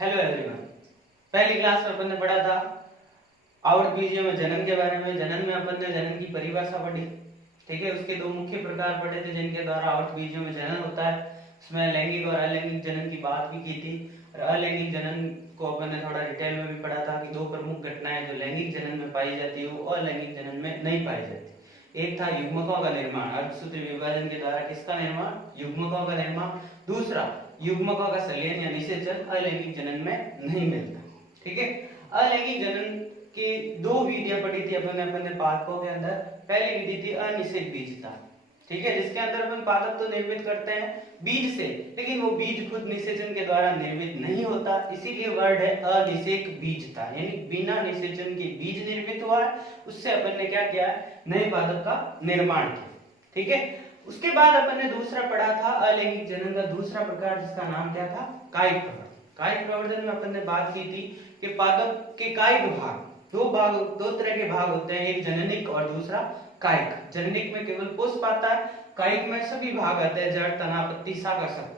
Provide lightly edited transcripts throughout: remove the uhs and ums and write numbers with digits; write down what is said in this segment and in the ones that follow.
Hello everyone. पहली class में अपन ने पढ़ा था आवर्त बीजीय में जनन के बारे में। जनन में अपन ने जनन की परिभाषा पढ़ी, ठीक है। उसके दो मुख्य प्रकार पढ़े थे जिनके द्वारा आवर्त बीजीय में जनन होता है। उसमें लैंगिक और अलैंगिक जनन की बात भी की थी। और अलैंगिक जनन को अपन ने थोड़ा डिटेल में भी पढ़ा था कि दो प्रमुख घटनाएं जो लैंगिक जनन में पाई जाती है वो अलैंगिक जनन में नहीं पाई जाती। एक था युग्मकों का निर्माण, अर्धसूत्री विभाजन के द्वारा किसका निर्माण? युग्मकों का निर्माण। दूसरा, युग्मकों का संलयन या निषेचन अलैंगिक जनन में नहीं मिलता, ठीक है। अलैंगिक जनन की दो विधियां पढ़ी थी अपन ने पादपों के अंदर। पहली विधि थी अनिषेक बीजता, ठीक है, जिसके अंदर अपन पादप तो निर्मित करते हैं बीज से, लेकिन वो बीज खुद निषेचन के द्वारा निर्मित नहीं होता, इसीलिए वर्ड है अनिषेक बीजता, यानी बिना निषेचन के बीज निर्मित हुआ है, उससे अपन ने क्या किया है? नए पादप का निर्माण किया, ठीक है। उसके बाद अपन ने दूसरा पढ़ा था अलैंगिक जनन का दूसरा प्रकार, जिसका नाम क्या था? कायिक प्रवर्धन। कायिक प्रवर्धन में अपन ने बात की थी कि पादप के कायिक भाग, दो तरह के भाग होते हैं, एक जननिक और दूसरा कायिक। जननिक में केवल पुष्प आता है, कायिक में सभी भाग आते हैं, जड़, तना, पत्ती, शाखा सब।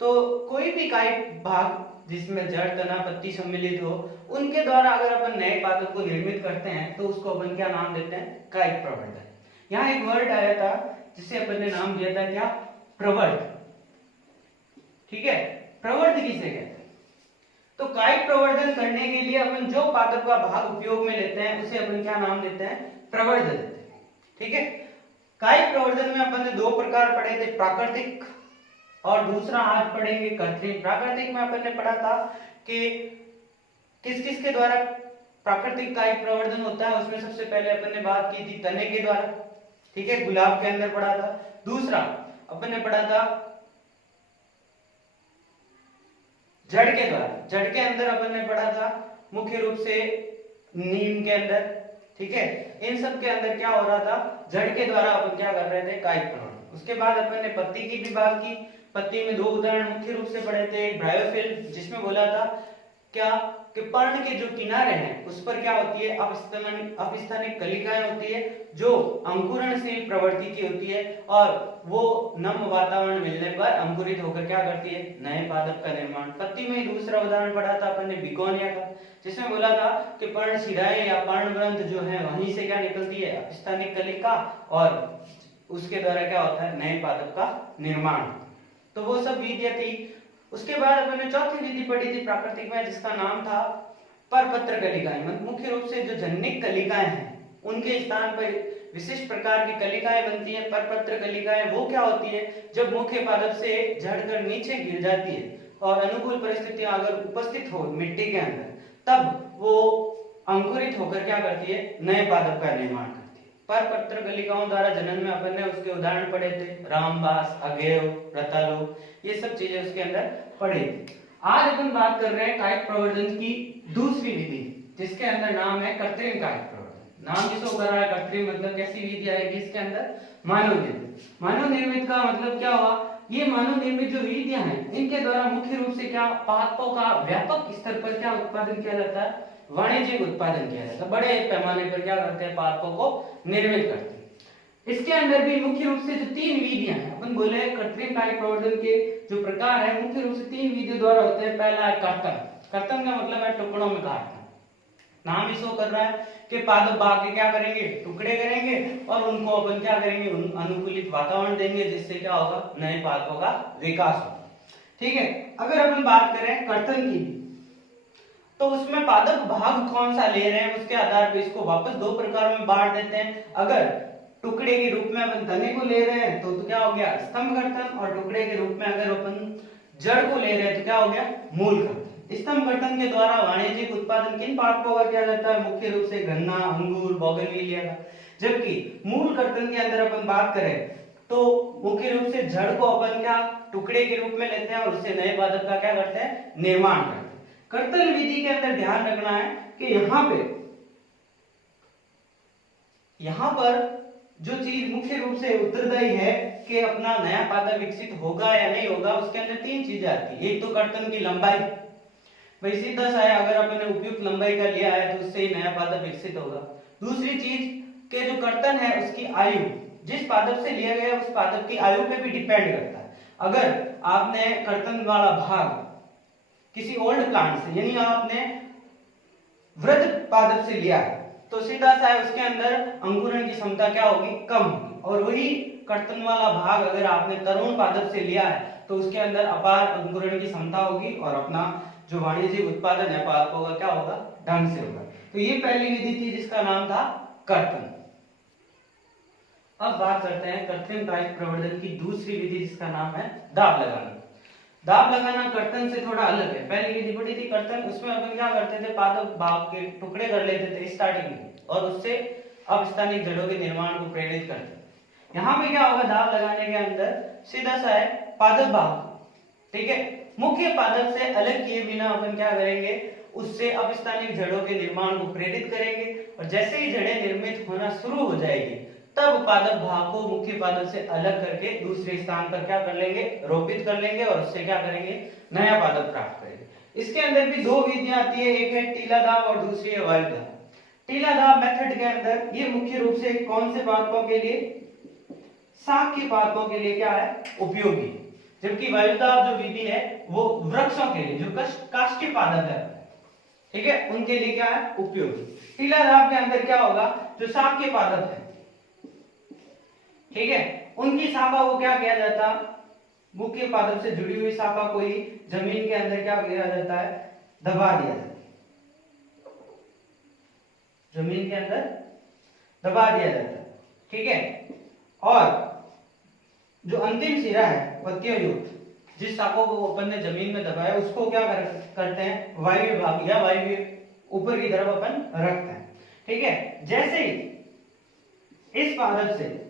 तो कोई भी कायिक भाग जिसमें जड़, तना, पत्ती सम्मिलित हो, उनके द्वारा अगर अपन नए पादप को निर्मित करते हैं तो उसको अपन क्या नाम देते हैं? कायिक प्रवर्धन। यहाँ एक वर्ड आया था जिसे अपन ने नाम दिया था क्या? प्रवर्ध, ठीक है। प्रवर्ध किसे कहते हैं? तो कायिक प्रवर्धन करने के लिए अपन जो पादप का भाग उपयोग में लेते हैं उसे अपन क्या नाम देते हैं? प्रवर्ध देते हैं, ठीक है। कायिक प्रवर्धन में अपन ने दो प्रकार पढ़े थे, प्राकृतिक और दूसरा आज पढ़ेंगे कृत्रिम। प्राकृतिक में अपन ने पढ़ा था कि किस किस के द्वारा प्राकृतिक कायिक प्रवर्धन होता है। उसमें सबसे पहले अपन ने बात की थी तने के द्वारा, ठीक है, गुलाब के अंदर पढ़ा था। दूसरा अपन ने पढ़ा था जड़ के द्वारा। जड़ के अंदर अपन ने पढ़ा था मुख्य रूप से नीम के अंदर, ठीक है। इन सब के अंदर क्या हो रहा था? जड़ के द्वारा अपन क्या कर रहे थे? कायिक प्रवर्धन। उसके बाद अपन ने पत्ती की भी बात की। पत्ती में दो उदाहरण मुख्य रूप से पढ़े थे, एक ब्रायोफिल, जिसमें बोला था क्या कि पर्ण के जो किनारे हैं उस पर क्या होती है? अपस्थानिक कलिकाएं होती है जो अंकुरणशील प्रवृत्ति की होती है, और वो नम वातावरण मिलने पर अंकुरित होकर क्या करती है? नए पादप का निर्माण। पत्ती में दूसरा उदाहरण पढ़ा था अपन ने बिगोनिया का, जिसमें बोला था कि पर्णशिराएं या पर्णग्रंथ जो है वहीं से क्या निकलती है? अपस्थानिक कलिका, और उसके द्वारा क्या होता है? नए पादप का निर्माण। तो वो सब विधियां थी। उसके बाद अपन ने चौथी विधि पढ़ी थी प्राकृतिक में, जिसका नाम था परपत्र कलिकाएं। मुख्य रूप से जो जननिक कलिकाएं हैं उनके स्थान पर विशिष्ट प्रकार की कलिकाएं बनती हैं। परपत्र कलिकाएं वो क्या होती है? जब मुख्य पादप से झड़कर नीचे गिर जाती है और अनुकूल परिस्थितियां अगर उपस्थित हो मिट्टी के अंदर, तब वो अंकुरित होकर क्या करती है? नए पादप का निर्माण करती है। परपत्र कलिकाओं द्वारा जनन में अपन ने उसके उदाहरण पढ़े थे, रामबास, अगेव, रतालु, ये सब चीजें उसके अंदर पढ़ी थी। आज अपन बात कर रहे हैं कायिक प्रवर्धन की दूसरी विधि, जिसके अंदर नाम है कृत्रिम कायिक प्रवर्धन। नाम किसको कर रहा है? कृत्रिम मतलब कैसी विधि आएगी इसके अंदर? मानव निर्मित। मानव निर्मित का मतलब क्या हुआ? ये मानव निर्मित जो विधियां हैं इनके द्वारा मुख्य रूप से क्या पादपों का व्यापक स्तर पर क्या उत्पादन किया जाता है? वाणिज्यिक उत्पादन किया जाता है। बड़े पैमाने पर क्या करते हैं? पादपों को निर्मित करते हैं। इसके अंदर भी मुख्य रूप से जो तीन विधियां हैं, अपन बोले कृत्रिम कायिक प्रवर्धन के जो प्रकार है मुख्य रूप से तीन विधियों द्वारा होते हैं। पहला है कर्तन। कर्तन का मतलब है टुकड़ों में काटना। नाम ही शो कर रहा है कि पादप भाग के क्या करेंगे? टुकड़े करेंगे और उनको अपन क्या करेंगे? अनुकूलित वातावरण देंगे, जिससे क्या होगा? नए पादपों का विकास होगा, ठीक है। अगर अपन बात करें कर्तन की, तो उसमें पादप भाग कौन सा ले रहे हैं उसके आधार पर इसको वापस दो प्रकारों में बांट देते हैं। अगर टुकड़े के रूप में अपन तने को ले रहे हैं तो क्या हो गया? स्तंभ कर्तन, और टुकड़े के रूप में अगर अपन जड़ को ले रहे हैं तो क्या हो गया? मूल कर्तन। स्तंभ कर्तन के द्वारा वाणिज्यिक उत्पादन किन पादपों का किया जाता है? मुख्य रूप से गन्ना, अंगूर, बोगनविलिया का। जबकि मूल कर्तन के अंदर अपन बात करें तो मुख्य रूप से जड़ को अपन क्या टुकड़े के रूप में लेते हैं और उससे नए पादप का क्या करते हैं? निर्माण करते हैं। कर्तन विधि के अंदर ध्यान रखना है कि यहां पर जो चीज मुख्य रूप से उत्तरदायी है कि अपना नया पादप विकसित होगा या नहीं होगा, उसके अंदर तीन चीजें आती है। एक तो कर्तन की लंबाई, भाई सीधा सा है, अगर अपन ने उपयुक्त लंबाई का लिया है तो उससे ही नया पादप विकसित होगा। दूसरी चीज के जो कर्तन है उसकी आयु, जिस पादप से लिया गया उस पादप की आयु पे भी डिपेंड करता है। अगर आपने कर्तन वाला भाग किसी ओल्ड प्लांट से, यानी आपने वृद्ध पादप से लिया है, तो सीधा सा है उसके अंदर अंकुरण की क्षमता क्या होगी, कम होगी। और वही कर्तन वाला भाग अगर आपने तरुण पादप से लिया है तो उसके अंदर अपार अंकुरण की क्षमता होगी और अपना जो वाणिज्यिक उत्पादन है पादपों का क्या होगा, ढंग से होगा। तो ये पहली विधि थी जिसका नाम था कर्तन। अब बात करते हैं कृत्रिम कायिक प्रवर्धन की दूसरी विधि जिसका नाम है दाब लगाना। दाब लगाना कर्तन से थोड़ा अलग है। पहली विधि पढ़ी थी कर्तन, उसमें अपन क्या करते थे, पादप भाग के टुकड़े कर लेते थे स्टार्टिंग में और उससे अपस्थानिक जड़ों के निर्माण को प्रेरित करते। यहाँ पे क्या होगा, दाब लगाने के अंदर सीधा सा है पादप भाग, ठीक है, मुख्य पादप से अलग किए बिना अपन क्या करेंगे, उससे अपस्थानिक जड़ों के निर्माण को प्रेरित करेंगे और जैसे ही जड़ें निर्मित होना शुरू हो जाएगी तब पादप भाग को मुख्य पादप से अलग करके दूसरे स्थान पर क्या कर लेंगे, रोपित कर लेंगे और उससे क्या करेंगे, नया पादप प्राप्त करेंगे। इसके अंदर भी दो विधियां आती है, एक है टीला दाब और दूसरी है वायु दाब। टीला दाब मेथड के अंदर ये मुख्य रूप से कौन से पादपों के लिए, शाक के पादपों के लिए क्या है, उपयोगी, जबकि वायु दाब जो विधि है वो वृक्षों के लिए, जो काष्ठीय पादप है, ठीक है, उनके लिए क्या है, उपयोगी। टीला दाब के अंदर क्या होगा, जो शाक के पादप है, ठीक है, उनकी शाखा को क्या किया जाता, मुख्य पादप से जुड़ी हुई शाखा को ही जमीन के अंदर क्या किया जाता है, दबा दिया जाता है, जमीन के अंदर दबा दिया जाता है, ठीक है। और जो अंतिम सिरा है पत्तियों युक्त, जिस शाखों को अपन ने जमीन में दबाया उसको क्या करते हैं, वायु भाग या वायु ऊपर की तरफ अपन रखते हैं, ठीक है। जैसे ही इस पादप से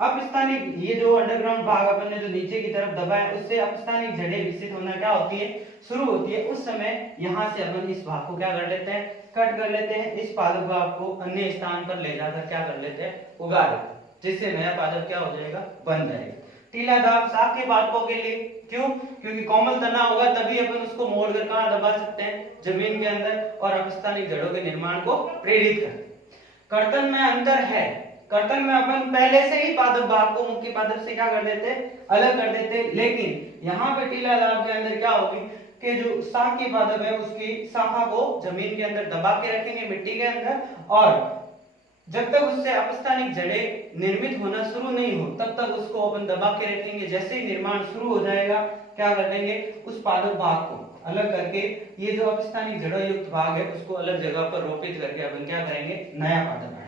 अपस्थानिक, ये जो अंडरग्राउंड भाग अपन ने जो नीचे की तरफ दबाया उससे अपस्थानिक जड़ें विकसित होना क्या होती है, शुरू होती है, उस समय यहां से अपन इस भाग को क्या कर लेते हैं, कट कर लेते हैं, इस पादप भाग को अन्य स्थान पर ले जाकर क्या कर लेते हैं, उगा देते हैं, जिससे नया पादप क्या हो जाएगा, बन जाएगा। टीला दाब शाक के पादपों के लिए, क्यों, क्योंकि कोमल तना होगा तभी अपन उसको मोड़कर कहां दबा सकते हैं, जमीन के अंदर, और अपस्थानिक जड़ों के निर्माण को प्रेरित करते हैं। कर्तन में अंतर है, कर्तन में अपन पहले से ही पादप भाग को मुख्य पादप से क्या कर देते, अलग कर देते, लेकिन यहाँ पे टीला दाब के अंदर क्या होगी कि जो शाक की पादप है उसकी शाखा को जमीन के अंदर दबा के रखेंगे मिट्टी के अंदर, और जब तक उससे अपस्थानिक जड़ें निर्मित होना शुरू नहीं हो तब तक उसको अपन दबा के रखेंगे। जैसे ही निर्माण शुरू हो जाएगा क्या कर देंगे, उस पादप भाग को अलग करके ये जो अपस्थानिक जड़ों युक्त भाग है उसको अलग जगह पर रोपित करके अपन क्या करेंगे, नया पादप बनाएंगे।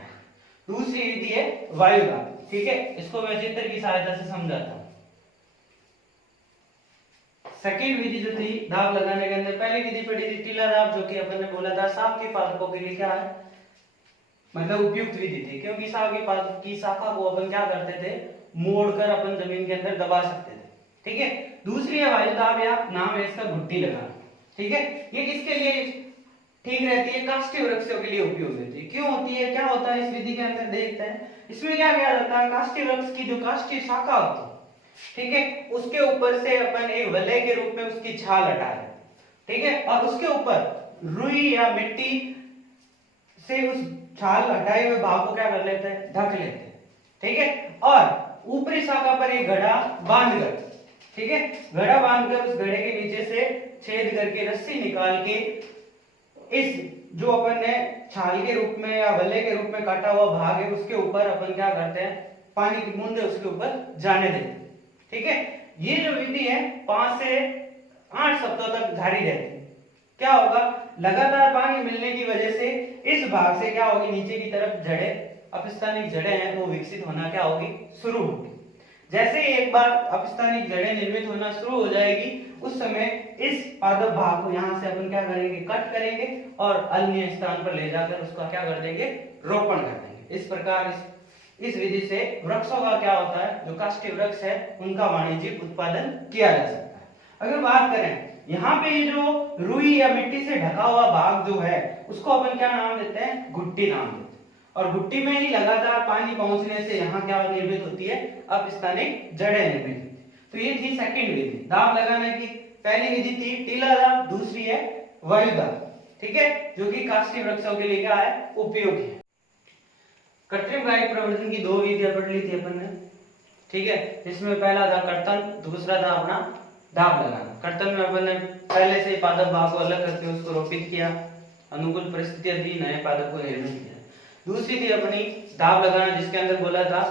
दूसरी विधि है वायु दाब, ठीक है, इसको मैं चित्र की सहायता से समझाता हूं। सेकेंड विधि जो थी दाब लगाने के अंदर, पहली विधि पड़ी थी टीला दाब, जो कि अपन ने बोला था शाक के पादपों के लिए क्या है, मतलब उपयुक्त विधि थी, क्योंकि शाक के पादप की शाखा को अपन क्या करते थे, मोड़कर अपन जमीन के अंदर दबा सकते थे, ठीक है। दूसरी है वायु दाब, या नाम है इसका घुट्टी लगाना, ठीक है। ये किसके लिए ठीक रहती है, काष्ठीय वृक्षों के लिए उपयोग होती है। क्यों होती है, क्या होता है इस विधि के अंदर देखते हैं। इसमें क्या किया जाता है, काष्ठीय वृक्ष की जो काष्ठीय शाखा होती है, ठीक है, उसके ऊपर से अपन एक वलय के रूप में उसकी छाल हटा रहे, ठीक है, और उसके ऊपर रुई या मिट्टी से उस छाल हटाए हुए भाग को क्या कर लेते हैं, ढक लेते हैं, ठीक है। और ऊपरी शाखा पर एक घड़ा बांधकर, ठीक है, घड़ा बांधकर उस घड़े के नीचे से छेद करके रस्सी निकाल के इस जो अपन ने छाल के रूप में या वल्ले के रूप में काटा हुआ भाग है उसके ऊपर अपन क्या करते हैं, पानी की बूंदे उसके ऊपर जाने देते हैं, ठीक है। ये जो विधि है 5 से 8 सप्ताह तक जारी रहती है। क्या होगा, लगातार पानी मिलने की वजह से इस भाग से क्या होगी, नीचे की तरफ जड़ें, अपस्थानिक जड़ें हैं वो विकसित होना क्या होगी, शुरू होगी। जैसे ही एक बार अपस्थानिक जड़ें निर्मित होना शुरू हो जाएगी उस समय इस पादप भाग को यहां से अपन क्या करेंगे, कट करेंगे और अन्य स्थान पर ले जाकर उसका क्या कर देंगे, रोपण कर देंगे। इस प्रकार इस विधि से वृक्षों का क्या होता है, जो काष्ठीय वृक्ष है उनका वाणिज्यिक उत्पादन किया जा सकता है। अगर बात करें यहाँ पे ये जो रुई या मिट्टी से ढका हुआ भाग जो है उसको अपन क्या नाम देते हैं, घुट्टी नाम देते हैं। और घुट्टी में ही लगातार पानी पहुंचने से यहाँ क्या निर्मित होती है, अपस्थानिक जड़ें निर्मित होती है। तो ये थी सेकंड विधि दाब लगाने की। पहली विधि थी टीला दाब, दूसरी है वायु दाब, ठीक है, जो कि काष्ठीय वृक्षों के लिए क्या है, उपयोगी है। कृत्रिम कायिक प्रवर्धन की दो विधियां पढ़ ली थी अपन ने, ठीक है, जिसमें पहला था कर्तन, दूसरा था अपना दाब लगाना। कर्तन में अपन ने पहले से ही पादप भाग को अलग करके उसको रोपित किया, अनुकूल परिस्थितियां दी, नए पादप को निर्मित किया। दूसरी थी अपनी दाब लगाना, जिसके अंदर बोला था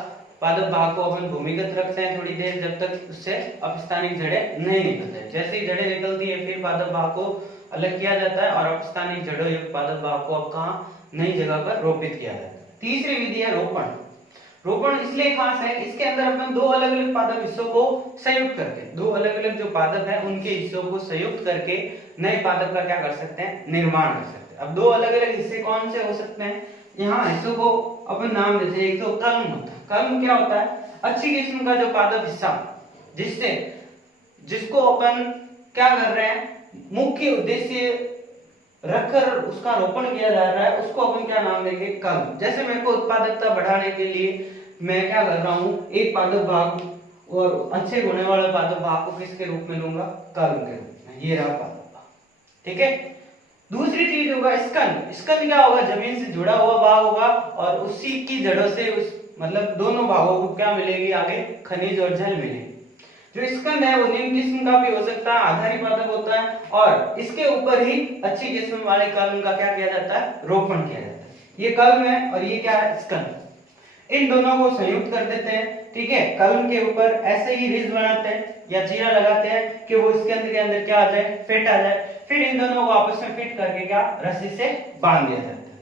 पादप भाग को अपन भूमिगत रखते हैं थोड़ी देर, जब तक उससे अपस्थानिक जड़ें नहीं निकलते। जैसे ही जड़ें निकलती है फिर पादप भाग को अलग किया जाता है और अपस्थानिक जड़ों युक्त पादप भाग को अब कहाँ नई जगह पर रोपित किया जाता है। तीसरी विधि है रोपण। रोपण इसलिए खास है, इसके अंदर अपन दो अलग अलग पादप हिस्सों को संयुक्त करके, दो अलग अलग जो पादप है उनके हिस्सों को संयुक्त करके नए पादप का क्या कर सकते हैं, निर्माण कर सकते हैं। अब दो अलग अलग हिस्से कौन से हो सकते हैं, यहाँ हिस्सों को अपन नाम देते हैं। एक तो कलम होता है। कलम क्या होता है, अच्छी किस्म का जो पादप हिस्सा जिसको अपन क्या कर रहे हैं, मुख्य उद्देश्य रखकर उसका रोपण किया जा रहा है, उसको अपन क्या नाम देंगे, कलम। जैसे मेरे को उत्पादकता बढ़ाने के लिए मैं क्या कर रहा हूँ, एक पादप भाग और अच्छे होने वाले पादप भाग को किसके रूप में लूंगा, कलम के रूप में। ये रहा पादप भाग, ठीक है। दूसरी चीज होगा स्कंद। स्कंद क्या होगा, जमीन से जुड़ा हुआ भाग होगा और उसी की जड़ों से उस मतलब दोनों भागों को क्या मिलेगी, आगे खनिज और जल मिलेगी। जो स्कंद है वो निम्न किस्म का भी हो सकता है, आधारी पादप होता है, और इसके ऊपर ही अच्छी किस्म वाले कलम का क्या किया जाता है, रोपण किया जाता है। ये कलम है और ये क्या है, स्कंद। इन दोनों को संयुक्त कर देते हैं, ठीक है। कलम के ऊपर ऐसे ही रिज बनाते हैं या चीरा लगाते हैं कि वो स्कंद के अंदर क्या आ जाए, फिट आ जाए। फिर इन दोनों को आपस में फिट करके क्या रस्सी से बांध दिया जाता है,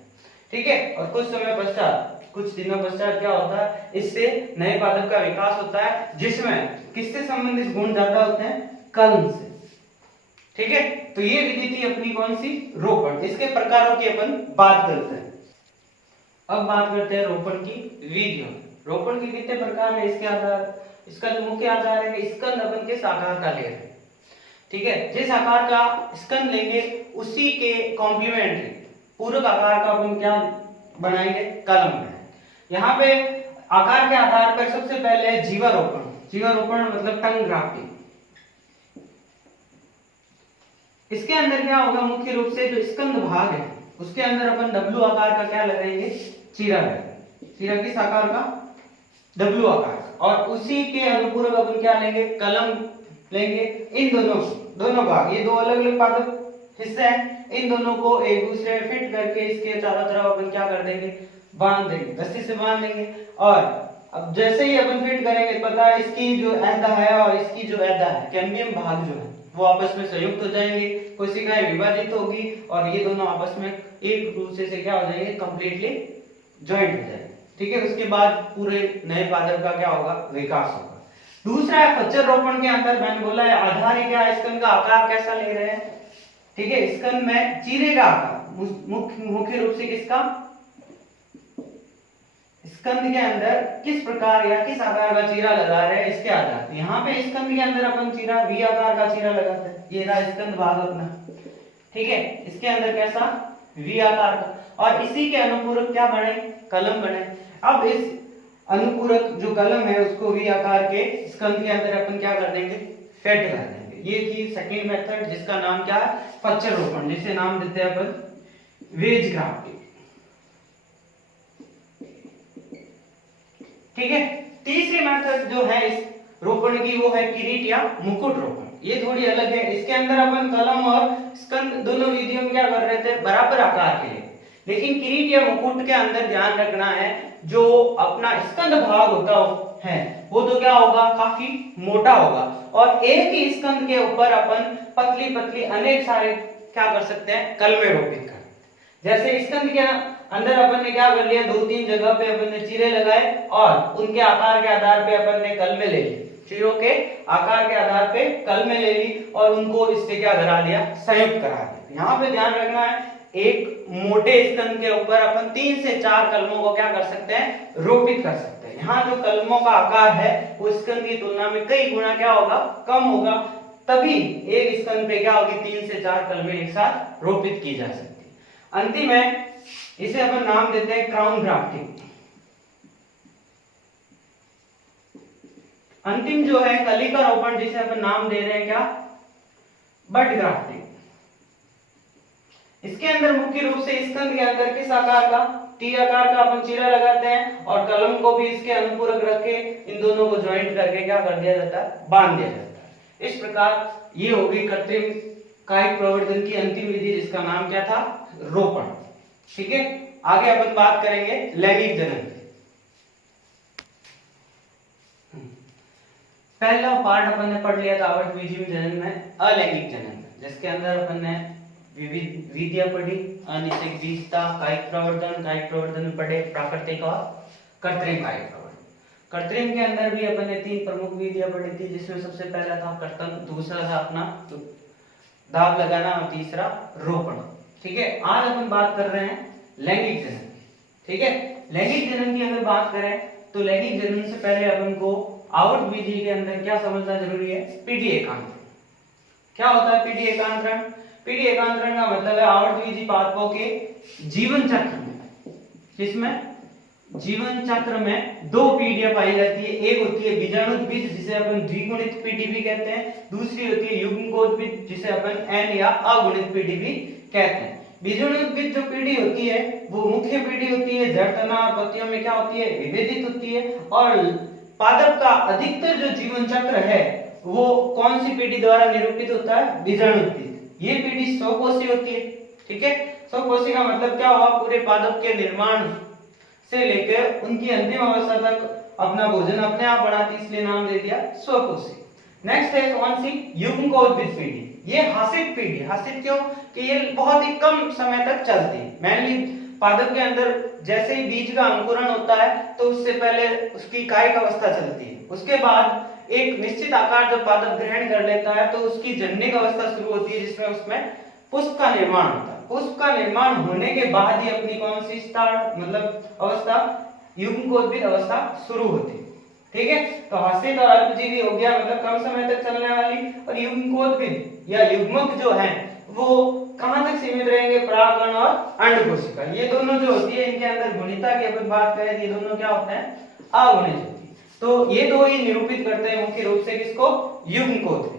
ठीक है। और कुछ समय पश्चात, कुछ दिनों पश्चात क्या होता है, इससे नए पादप का विकास होता है, जिसमें किससे संबंधित गुण ज्यादा होते हैं, कलम से, ठीक है। तो ये विधि थी अपनी कौन सी, रोपण। इसके प्रकारों की अपन बात करते हैं। अब बात करते हैं रोपण की विधियों। रोपण के कितने प्रकार है, इसके आधार, इसका जो मुख्य आधार है कि स्कंद अपन किस आकार का ले रहे हैं, ठीक है। जिस आकार का स्कंद लेंगे उसी के कॉम्प्लीमेंट्री पूरक आकार का अपन क्या बनाएंगे, कलम बनाएंगे। यहाँ पे आकार के आधार पर सबसे पहले है जीवारोपण। जीवारोपण मतलब टंग ग्राफ्टिंग। इसके अंदर क्या होगा, मुख्य रूप से जो स्कंद भाग है उसके अंदर अपन डब्लू आकार का क्या लगाएंगे, चीरा लगाएंगे। चीरा किस आकार का, डब्लू आकार का। और उसी के अनुपूरक अपन क्या लेंगे, कलम लेंगे। इन दोनों भाग, ये दो अलग अलग पादप हिस्से हैं, इन दोनों को एक दूसरे में फिट करके इसके चारों तरफ अपन क्या कर देंगे, बांध देंगे, रस्सी से बांध देंगे। और अब जैसे ही अपन फिट करेंगे, पता है इसकी जो ऐदा है और इसकी जो ऐदा है, कैम्बियम भाग जो है वो आपस में संयुक्त हो जाएंगे, कोशिकाएं विभाजित होगी और ये दोनों आपस में एक दूसरे से क्या हो जाएंगे, कंप्लीटली ज्वाइंट हो जाएंगे, ठीक है। उसके बाद पूरे नए पादप का क्या होगा, विकास होगा। दूसरा है फच्चर रोपण के अंदर मैंने बोला है आधार क्या है, स्कंद का आकार कैसा ले रहे हैं, ठीक है। स्कंद में चीरे का आकार मुख्य रूप से किसका, स्कंद के अंदर किस प्रकार या किस आकार का चीरा लगा रहे हैं, इसके आधार। यहाँ पे स्कंद के अंदर अपन चीरा वी आकार का चीरा लगाते हैं, ये रहा स्कंद भाग अपना, ठीक है। इसके अंदर कैसा, वी आकार का, और इसी के अनुपूरक क्या बने, कलम बने। अब इस अनुपूरक जो कलम है उसको वी आकार के स्कंद के अंदर अपन क्या कर देंगे, फिट कर देंगे। ये थी सेकंड मेथड, जिसका नाम क्या है, फच्चर रोपण, जिसे नाम देते हैं अपन वेज ग्राफ्टिंग, ठीक है। तीसरी मेथड जो है इस रोपण की वो है किरीट या मुकुट रोपण। ये थोड़ी अलग है, इसके अंदर अपन कलम और स्कंद दोनों विधियों में क्या कर रहे थे, बराबर आकार के लिए। लेकिन किरीट या मुकुट के अंदर ध्यान रखना है, जो अपना स्कंद भाग होता है वो तो क्या होगा, काफी मोटा होगा, और एक ही स्कंद के ऊपर अपन पतली पतली अनेक सारे क्या कर सकते हैं, कलमें रोपित कर। जैसे स्कंद के अंदर अपन ने क्या कर लिया, दो तीन जगह पे अपन ने चीरे लगाए और उनके आकार के आधार पे अपन ने कलमें ले ली, चीरों के आकार के आधार पे कलमें ले ली और उनको इससे क्या करा दिया, संयुक्त करा दिया। यहाँ पे ध्यान रखना है, एक मोटे स्कंद के ऊपर अपन 3 से 4 कलमों को क्या कर सकते हैं, रोपित कर सकते हैं। यहाँ जो कलमों का आकार है वो स्कंद की तुलना में कई गुना क्या होगा, कम होगा, तभी एक स्कंद पे क्या होगी, 3 से 4 कलमें एक साथ रोपित की जा सकती है। अंतिम है, इसे अपन नाम देते हैं क्राउन ग्राफ्टिंग। अंतिम जो है कली का रोपण, जिसे अपन नाम दे रहे हैं क्या, बड ग्राफ्टिंग। इसके अंदर मुख्य रूप से स्कंद के अंदर किस आकार का, टी आकार का अपन चीरा लगाते हैं और कलम को भी इसके अनुपूरक रख के इन दोनों को ज्वाइंट करके क्या कर दिया जाता है, बांध दिया जाता है। इस प्रकार ये होगी कृत्रिम कायिक प्रवर्धन की अंतिम विधि, जिसका नाम क्या था, रोपण। ठीक है, आगे अपन बात करेंगे लैंगिक जनन की। पहला पार्ट अपन ने पढ़ लिया था आवृत्तबीजीय जनन में अलैंगिक जनन, जिसके अंदर अपन ने विविध विधियां पढ़ी, अनिषेक बीजता, कायिक प्रवर्धन में पढ़े प्राकृतिक और कृत्रिम कायिक प्रवर्धन। कृत्रिम के अंदर भी अपन ने 3 प्रमुख विधियां पढ़ी थी, जिसमें सबसे पहला था कर्तन, दूसरा था अपना दाब लगाना और तीसरा रोपण। ठीक है, आज अपन बात कर रहे हैं लैंगिक जनन की। ठीक है, लैंगिक जनन की अगर बात करें तो लैंगिक जनन से पहले अपन को आवृत्तबीजीय के अंदर क्या समझना जरूरी है, पीढ़ी एकांतरण। क्या होता है पीढ़ी एकांतरण? पीढ़ी एकांतरण का मतलब है आवृत्तबीजीय पादपों के जीवन चक्र में, जिसमें जीवन चक्र में 2 पीढ़ियां पाई जाती है। एक होती है बीजाणुद्भिद, जिसे अपन द्विगुणित पीढ़ी भी कहते हैं, दूसरी होती है युग्मकोद्भिद, जिसे अपन एन या अगुणित पीढ़ी भी कहते हैं। बीजाणुद्भिद जो पीढ़ी होती है वो मुख्य पीढ़ी होती है, जड़ तना और पत्तियों में क्या होती है, विभेदित होती है। और पादप का अधिकतर जो जीवन चक्र है वो कौन सी पीढ़ी द्वारा निरूपित होता है, बीजाणुद्भिद। ये पीढ़ी स्वकोषी होती है। ठीक है, स्वकोषी का मतलब क्या हुआ, पूरे पादप के निर्माण से लेकर उनकी अंतिम अवस्था तक अपना भोजन अपने आप बनाती, इसलिए नाम दे दिया स्वकोषी। नेक्स्ट है कौन सी, युग्मकोद्भिद पीढ़ी। ये हासित पीढ़ी, हासित क्यों कि ये बहुत ही कम समय तक चलती है। मेनली पादप के अंदर जैसे ही बीज का अंकुरण होता है तो उससे पहले उसकी कायिक अवस्था चलती है, उसके बाद एक निश्चित आकार जब पादप ग्रहण कर लेता है तो उसकी जननिक अवस्था शुरू होती है, जिसमें उसमें पुष्प का निर्माण होता है। पुष्प का निर्माण होने के बाद ही अपनी कौन सी स्टार्ट मतलब अवस्था, युग्मकोद्भिद अवस्था शुरू होती है। ठीक है, तो हासित और अल्पजीवी हो गया मतलब कम समय तक चलने वाली, और युग्मकोद्भिद या युग्मक जो है वो कहां तक सीमित रहेंगे, परागकण और अंडकोशिका। ये दोनों जो होती है इनके अंदर गुणिता की अपन बात करें, ये दोनों क्या होते हैं, अगुणित होती है। तो ये दो ही निरूपित करते हैं मुख्य रूप से किसको, युग्मकोद्भिद।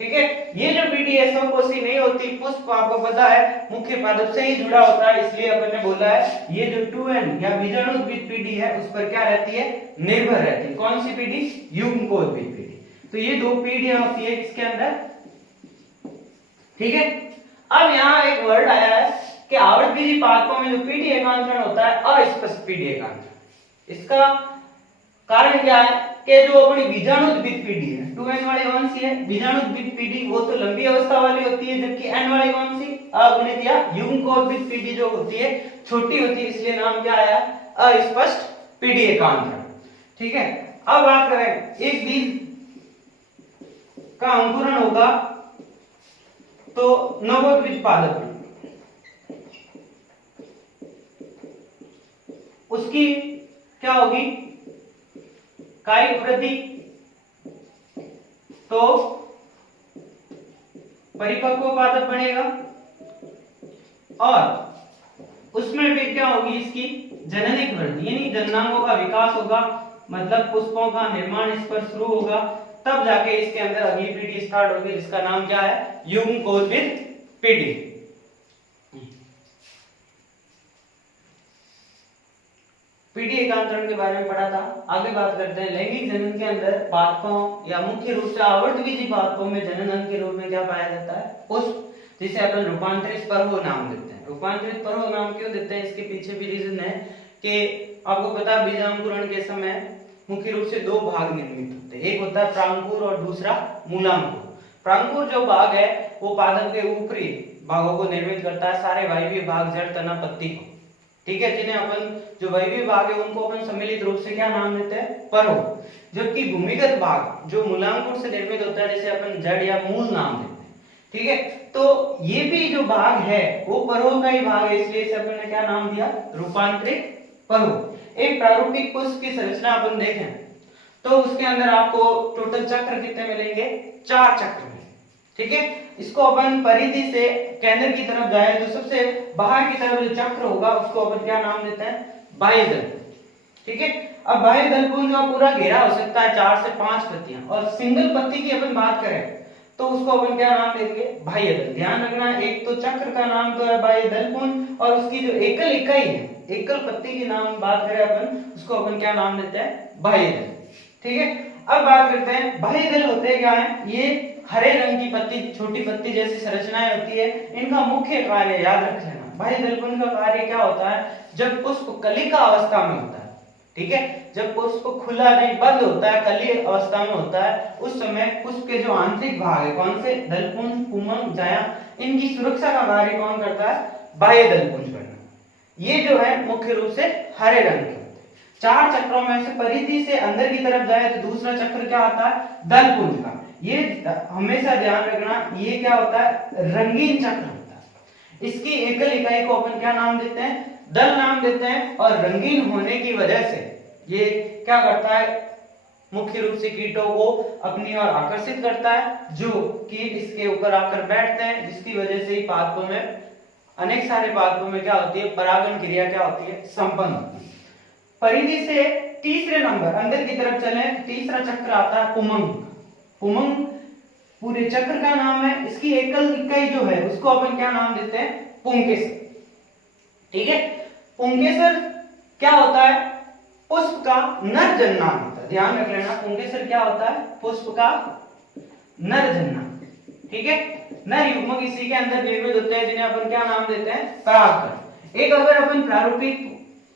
ठीक है, ये जो पीढ़ी है स्वकोषी नहीं होती, पुष्प आपको पता है मुख्य पादप से ही जुड़ा होता है, इसलिए अपन ने बोला है ये जो 2n या बीजाणुद्भिद पीढ़ी है उस पर क्या रहती है, निर्भर रहती है। कौन सी पीढ़ी, युग्मकोद्भिद पीढ़ी। तो ये 2 पीढ़ियां होती है इसके अंदर। ठीक है, अब यहाँ एक वर्ड आया है कि आवृत्तबीजीय पादपों में जो पीढ़ी एकांतरण होता है अस्पष्ट पीढ़ी एकांतरण। इसका कारण क्या है कि जो अपनी बीजाणुद्भिद पीढ़ी है 2n वाली कौन सी है, बीजाणुद्भिद पीढ़ी, वो तो लंबी अवस्था वाली होती है, जबकि n वाली कौन सी, अगुणित या युग्मकोद्भिद पीढ़ी जो होती है छोटी होती है, इसलिए नाम क्या आया, अस्पष्ट पीढ़ी एकांतरण। ठीक है, अब बात करें एक बीज का अंकुरण होगा तो नवोद्भिद पादप उसकी क्या होगी, कायिक वृद्धि, तो परिपक्व पादप बनेगा, और उसमें भी क्या होगी, इसकी जननिक वृद्धि यानी जननांगों का विकास होगा, मतलब पुष्पों का निर्माण इस पर शुरू होगा, तब जाके इसके अंदर अगली पीढ़ी स्टार्ट होगी, जिसका नाम क्या है, युग्मकोद्भिद पीढ़ी। पीढ़ी एकांतरण के बारे में पढ़ा था। आगे बात करते हैं लैंगिक जनन के अंदर पादपों या मुख्य रूप से आवृत्तबीजीय पादपों में जनन के रूप में क्या पाया जाता है, पुष्प, जिसे अपन रूपांतरित पर्व नाम देते हैं। रूपांतरित पर्व नाम क्यों देते हैं, इसके पीछे भी रीजन है कि आपको पता है बीजांकुरण के समय मुख्य रूप से 2 भाग निर्मित होते हैं, एक होता है प्रांकुर और दूसरा मूलांकुर। प्रांकुर जो भाग है वो पादप के ऊपरी भागों को निर्मित करता है, सारे वायवीय भाग, जड़, तना, पत्ती को। ठीक है, जिन्हें अपन जो वायवीय भाग है उनको अपन सम्मिलित रूप से क्या नाम देते हैं, पर्व। जबकि भूमिगत भाग जो मूलांकुर से निर्मित होता है, जिसे अपन जड़ या मूल नाम देते हैं। ठीक है, तो ये भी जो भाग है वो पर्व का ही भाग है, इसलिए इसे अपन ने क्या नाम दिया, रूपांतरित पर्व। एक प्रारूपिक पुष्प की संरचना अपन देखें तो उसके अंदर आपको टोटल चक्र कितने मिलेंगे, 4 चक्र में। ठीक है, इसको अपन परिधि से केंद्र की तरफ जाए तो सबसे बाहर की तरफ जो चक्र होगा उसको अपन क्या नाम देते हैं, बाह्य दल। ठीक है, अब बाह्य दलपुंज का पूरा घेरा हो सकता है 4 से 5 पत्तियां, और सिंगल पत्ती की अपन बात करें तो उसको अपन क्या नाम देंगे, बाह्य दल। ध्यान रखना, एक तो चक्र का नाम तो है बाह्य दलपुंज, और उसकी जो एकल इकाई है, एकल पत्ती की नाम बात करें अपन, उसको अपन क्या नाम देते हैं, बाह्य दल। ठीक है, अब बात करते हैं बाह्य दल होते क्या है, ये हरे रंग की पत्ती, छोटी पत्ती जैसी संरचनाएं होती है। इनका मुख्य कार्य याद रख लेना, बाह्य दलपुंज का कार्य क्या होता है, जब पुष्प कलिका अवस्था में होता है, ठीक है, जब पुष्प खुला नहीं बंद होता है, कली अवस्था में होता है, उस समय पुष्प के जो आंतरिक भाग है, कौन से, दलपुंज, पुंमंग, जाया, इनकी सुरक्षा का कार्य कौन करता है, बाह्य दलपुंज करना। ये जो है मुख्य रूप से हरे रंग के। चार चक्रों में से परिधि से अंदर की तरफ जाए तो दूसरा चक्र क्या होता है, दलपुंज का। ये हमेशा ध्यान रखना, ये क्या होता है, रंगीन चक्र होता है। इसकी एकल इकाई को अपन क्या नाम देते हैं, दल नाम देते हैं। और रंगीन होने की वजह से ये क्या करता है, मुख्य रूप से कीटों को अपनी ओर आकर्षित करता है, जो कीट इसके ऊपर आकर बैठते हैं, जिसकी वजह से ही पादपों में, अनेक सारे पादपों में क्या होती है, परागण क्रिया क्या होती है, संपन्न होती है। परिधि से तीसरे नंबर अंदर की तरफ चले, तीसरा चक्र आता है पुमंग। पुमंग पूरे चक्र का नाम है। इसकी एकल इकाई जो है उसको अपन क्या नाम देते हैं, पुंकेसर, ठीक है। पुंकेसर क्या होता है, पुष्प का नर जननांग होता है, ध्यान रख लेना। पुंकेसर क्या होता है, पुष्प का नर जननांग, ठीक है। नर युग्मक इसी के अंदर निर्मित होते हैं, जिन्हें अपन क्या नाम देते हैं, परागकण। एक अगर अपन प्रारूपिक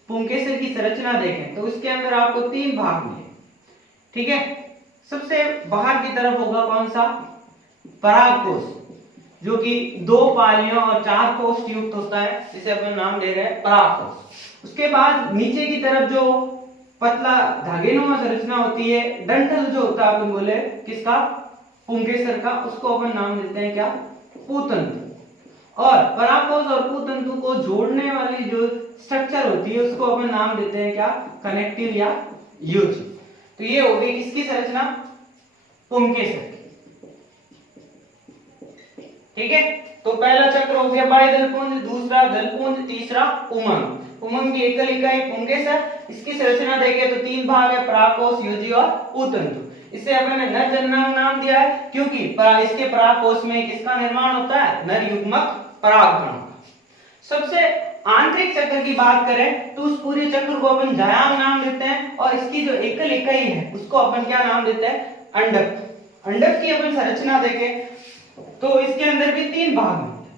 पुंकेसर की संरचना देखें तो उसके अंदर आपको तीन भाग मिले, ठीक है। सबसे बाहर की तरफ होगा कौन सा, परागकोश, जो कि 2 पालियों और 4 कोष युक्त होता है, जिसे अपन नाम दे रहे हैं परागकोश। उसके बाद नीचे की तरफ जो पतला धागेनुमा संरचना होती है, डंठल जो होता है, अपन बोले किसका, पुंकेसर का, उसको अपन नाम देते हैं क्या, पूतंतु। और परागकोश और पूतंतु को जोड़ने वाली जो स्ट्रक्चर होती है उसको अपन नाम देते हैं क्या, कनेक्टिव या यूज। तो ये हो गई किसकी संरचना, पुंकेसर, ठीक है। तो पहला चक्र हो गया बाह्य दलपुंज, दूसरा दलपुंज, तीसरा पुमंग। पुमंग की एकल इकाई पुंकेसर। इसकी संरचना देखें तो 3 भाग है, परागकोश, योजी और पूतंतु। इसे अपन ने नर जननांग नाम दिया है, क्योंकि इसके परागकोश में किसका निर्माण होता है, नर युग्मक परागकण। सबसे आंतरिक चक्र की बात करें तो उस पूरे चक्र को अपन जायांग नाम देते हैं, और इसकी जो एकल इकाई है उसको अपन क्या नाम देते हैं, अंडक। अंडक की अपन संरचना देखें तो इसके अंदर भी 3 भाग होते हैं।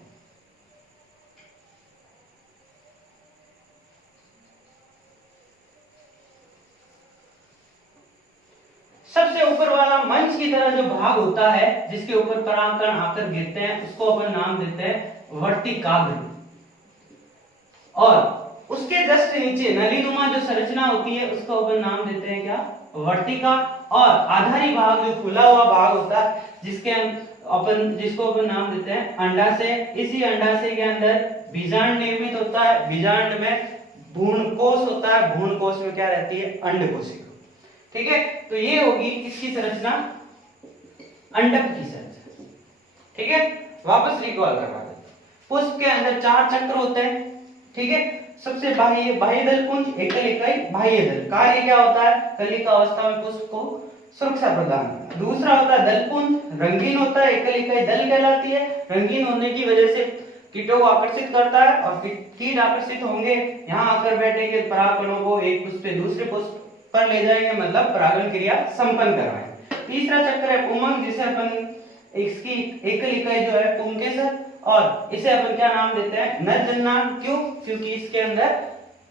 सबसे ऊपर वाला मंच की तरह जो भाग होता है, जिसके ऊपर परागकण आकर गिरते हैं, उसको अपन नाम देते हैं वर्तिकाग्र। और उसके जस्ट नीचे नलीनुमा जो संरचना होती है उसको अपन नाम देते हैं क्या, वर्तिका। और आधारी भाग जो खुला हुआ भाग होता है, जिसको अपन नाम देते हैं अंडाशय। इसी अंडाशय के अंदर बीजांड निर्मित होता है, बीजांड में भ्रूणकोश होता है, भ्रूणकोश में क्या रहती है, अंडकोशिका, ठीक है। तो ये होगी किसकी संरचना, अंडक की संरचना, ठीक है। वापस रिकॉल करवा देते हैं। पुष्प के अंदर 4 चक्र होते हैं, ठीक है। सबसे बाह्य दलपुंज, एकल इकाई बाह्य दल। कार्य क्या होता है, कलिका अवस्था में पुष्प को सुरक्षा प्रदान करना। दूसरा होता है दलपुंज, रंगीन होता है, एकल इकाई दल कहलाती है। रंगीन होने की वजह से कीटों को आकर्षित करता है, और कीट आकर्षित होंगे, यहाँ आकर बैठेंगे, परागकणों को एक पुष्प से दूसरे पुष्प पर ले जाएंगे, मतलब परागण क्रिया संपन्न करवाएंगे। तीसरा चक्र है पुमंग, जिसे अपन, इसकी एकल इकाई जो है पुंकेसर, और इसे अपन क्या नाम देते हैं, नर जननांग। क्यों, क्योंकि इसके अंदर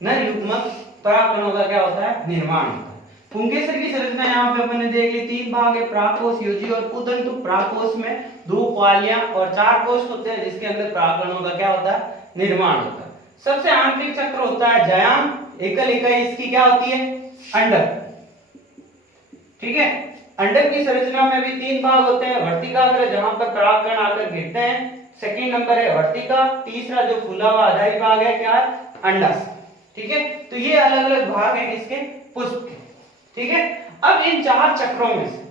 नर युग्मक परागकणों का क्या होता है, निर्माण होता है। पुंकेसर की संरचना यहाँ पे अपन ने देख ली, 3 भाग है, परागकोश, योजी और पूतंतु। परागकोश में 2 पालियां और 4 कोष होते हैं, जिसके अंदर परागकणों का क्या होता है, निर्माण होता है। सबसे आंतरिक चक्र होता है जायांग, एकल इकाई इसकी क्या होती है, अंडक, ठीक है। अंडक की संरचना में भी 3 भाग होते हैं, वर्तिकाग्र जहां पर परागकण आकर गिरते हैं, सेकंड नंबर है वर्तिका, तीसरा जो फूला हुआ आधारी भाग है क्या है, अंडाशय, ठीक है। तो ये अलग अलग भाग हैं किसके, पुष्प के, ठीक है। अब इन 4 चक्रों में से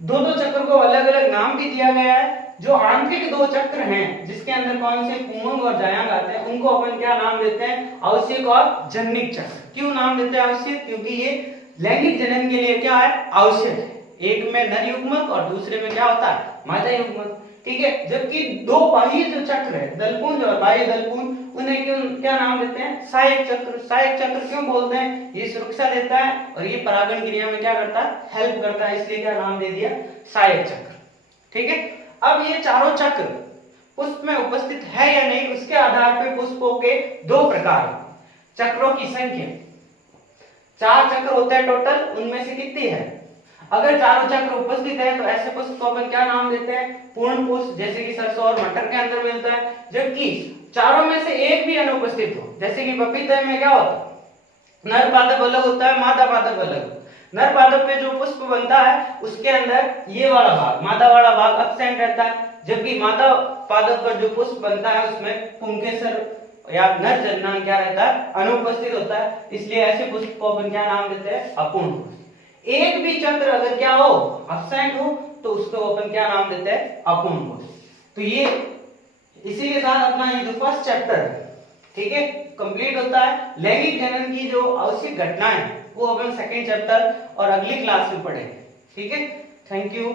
2-2 चक्र को अलग अलग नाम भी दिया गया है। जो आंतरिक 2 चक्र हैं, जिसके अंदर कौन से पुमंग और जायांग आते हैं, उनको अपन क्या नाम देते हैं, आवश्यक और जनिक चक्र। क्यों नाम देते हैं आवश्यक, क्योंकि ये लैंगिक जनन के लिए क्या है, आवश्यक है। एक में नर युग्मक और दूसरे में क्या होता है, मादा युग्मक, ठीक है। जबकि 2 बाह्य जो चक्र है, दलपुंज और बाह्य दलपुंज, उन्हें क्यों क्या नाम देते हैं? सहायक चक्र। सहायक चक्र क्यों बोलते हैं? ये सुरक्षा देता है और ये परागण क्रिया में क्या करता है? हेल्प करता है, इसलिए क्या नाम दे दिया? सहायक चक्र। ठीक है, अब ये चारों चक्र पुष्प में उपस्थित है या नहीं, उसके आधार पर पुष्पों के दो प्रकार, चक्रों की संख्या। 4 चक्र होते हैं टोटल, उनमें से कितनी है? अगर चारों चक्र उपस्थित है तो ऐसे पुष्प को अपन क्या नाम देते हैं? पूर्ण पुष्प, जैसे कि सरसों और मटर के अंदर मिलता है। जबकि चारों में से एक भी अनुपस्थित हो, जैसे कि पपीते में क्या होता है? नर पादप अलग होता है, मादा पादप अलग। नर पादप पे जो पुष्प बनता है उसके अंदर ये वाला भाग, मादा वाला भाग एब्सेंट रहता है, जबकि मादा पादप पर जो पुष्प बनता है उसमें पुंकेसर या नर जननांग क्या रहता है? अनुपस्थित होता है। इसलिए ऐसे पुष्प को अपन क्या नाम देते हैं? अपूर्ण पुष्प। एक भी चक्र अगर क्या हो? एब्सेंट हो, तो उसको अपन क्या नाम देते हैं? अपूर्ण पुष्प। तो ये इसी के साथ अपना ये जो फर्स्ट चैप्टर है, ठीक है, कंप्लीट होता है। लैंगिक जनन की जो आवश्यक घटनाएं वो अपन सेकंड चैप्टर और अगली क्लास में पढ़ेंगे। ठीक है, थैंक यू।